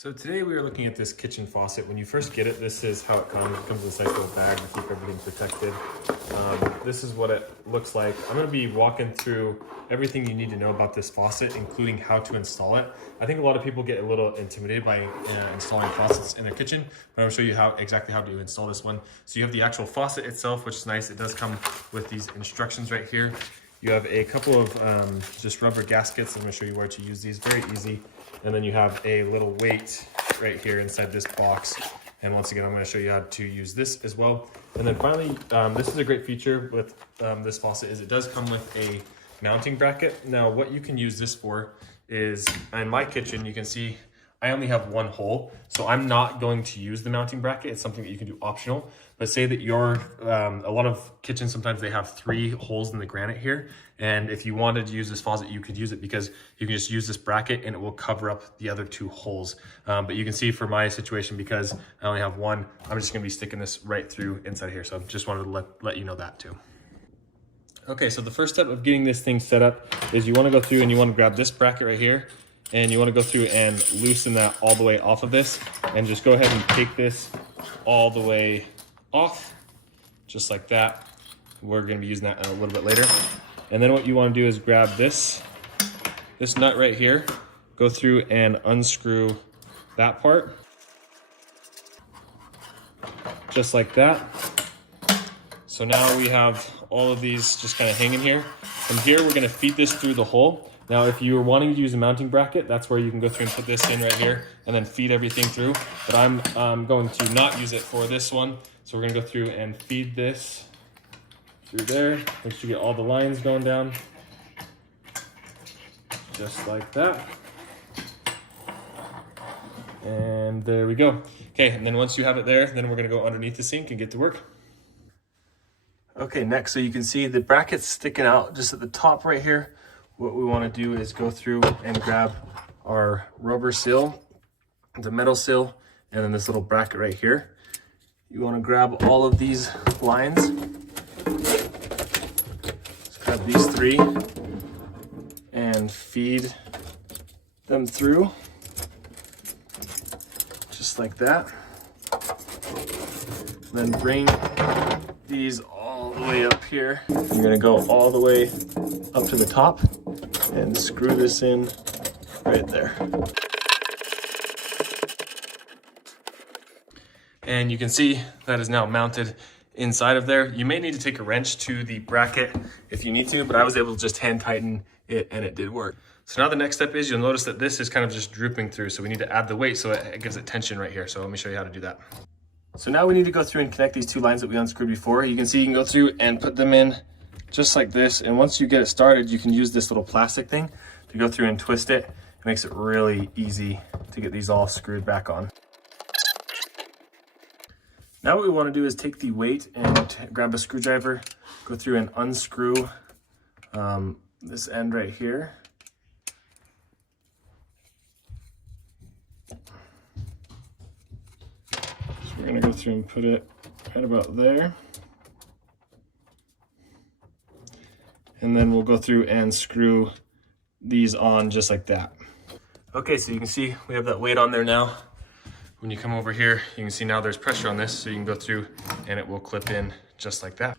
So today we are looking at this kitchen faucet. When you first get it, this is how it comes. It comes in this nice little bag to keep everything protected. This is what it looks like. I'm going to be walking through everything you need to know about this faucet, including how to install it. I think a lot of people get a little intimidated by installing faucets in their kitchen, but I'm going to show you exactly how to install this one. So you have the actual faucet itself, which is nice. It does come with these instructions right here. You have a couple of just rubber gaskets. I'm going to show you where to use these. Very easy. And then you have a little weight right here inside this box. And once again, I'm going to show you how to use this as well. And then finally, this is a great feature with this faucet is it does come with a mounting bracket. Now, what you can use this for is in my kitchen, you can see I only have one hole, so I'm not going to use the mounting bracket. It's something that you can do optional. But say that you're, a lot of kitchens, sometimes they have 3 holes in the granite here. And if you wanted to use this faucet, you could use it because you can just use this bracket and it will cover up the other 2 holes. But you can see for my situation, because I only have one, I'm just gonna be sticking this right through inside here. So just wanted to let you know that too. Okay, so the first step of getting this thing set up is you wanna go through and you wanna grab this bracket right here, and you wanna go through and loosen that all the way off of this, and just go ahead and take this all the way off, just like that. We're gonna be using that a little bit later. And then what you wanna do is grab this nut right here, go through and unscrew that part, just like that. So now we have all of these just kind of hanging here. From here, we're gonna feed this through the hole. Now, if you're wanting to use a mounting bracket, that's where you can go through and put this in right here and then feed everything through. But I'm going to not use it for this one. So we're gonna go through and feed this through there. Make sure you get all the lines going down. Just like that. And there we go. Okay, and then once you have it there, then we're gonna go underneath the sink and get to work. Okay, next, so you can see the bracket's sticking out just at the top right here. What we want to do is go through and grab our rubber seal, the metal seal, and then this little bracket right here. You want to grab all of these lines. Just grab these 3 and feed them through, just like that. Then bring these all the way up here. You're gonna go all the way up to the top and screw this in right there. And you can see that is now mounted inside of there. You may need to take a wrench to the bracket if you need to, but I was able to just hand tighten it and it did work. So now the next step is you'll notice that this is kind of just drooping through. So we need to add the weight so it gives it tension right here. So let me show you how to do that. So now we need to go through and connect these 2 lines that we unscrewed before. You can see you can go through and put them in just like this. And once you get it started, you can use this little plastic thing to go through and twist it. It makes it really easy to get these all screwed back on. Now what we want to do is take the weight and grab a screwdriver, go through and unscrew this end right here. We're gonna go through and put it right about there. And then we'll go through and screw these on just like that. Okay, so you can see we have that weight on there now. When you come over here, you can see now there's pressure on this, so you can go through and it will clip in just like that.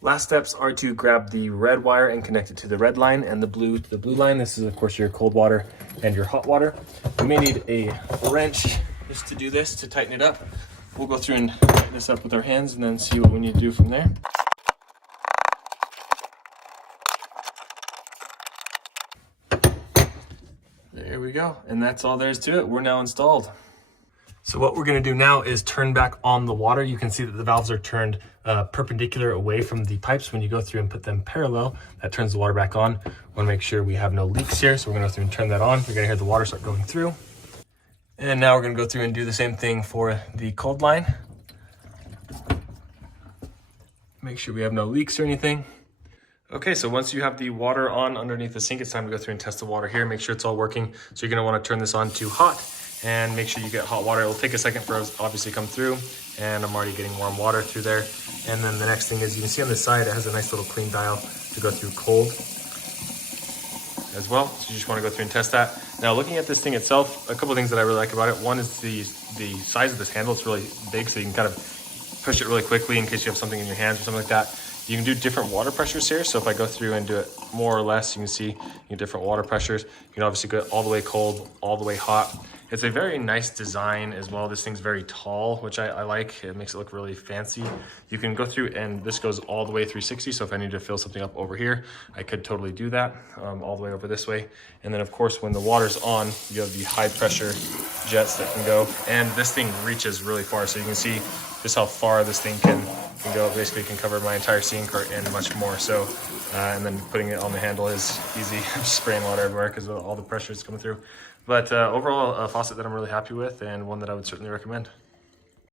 Last steps are to grab the red wire and connect it to the red line and the blue to the blue line. This is of course your cold water and your hot water. You may need a wrench just to do this, to tighten it up. We'll go through and tighten this up with our hands and then see what we need to do from there. There we go. And that's all there is to it. We're now installed. So what we're going to do now is turn back on the water. You can see that the valves are turned perpendicular away from the pipes. When you go through and put them parallel, that turns the water back on. We want to make sure we have no leaks here. So we're going to go through and turn that on. You're going to hear the water start going through. And now we're going to go through and do the same thing for the cold line. Make sure we have no leaks or anything. Okay, so once you have the water on underneath the sink, it's time to go through and test the water here. Make sure it's all working. So you're going to want to turn this on to hot and make sure you get hot water. It'll take a second for it to obviously come through, and I'm already getting warm water through there. And then the next thing is you can see on the side, it has a nice little clean dial to go through cold. as well. So you just want to go through and test that. Now looking at this thing itself, a couple of things that I really like about it. One is the size of this handle. It's really big, so you can kind of push it really quickly in case you have something in your hands or something like that. You can do different water pressures here. So if I go through and do it more or less, you can see different water pressures. You can obviously go all the way cold, all the way hot. It's a very nice design as well. This thing's very tall, which I like. It makes it look really fancy. You can go through and this goes all the way 360. So if I need to fill something up over here, I could totally do that all the way over this way. And then of course, when the water's on, you have the high pressure jets that can go. And this thing reaches really far. So you can see just how far this thing can go. It basically can cover my entire sink and much more. So, and then putting it on the handle is easy. I'm just spraying water everywhere because all the pressure is coming through. But overall, a faucet that I'm really happy with and one that I would certainly recommend.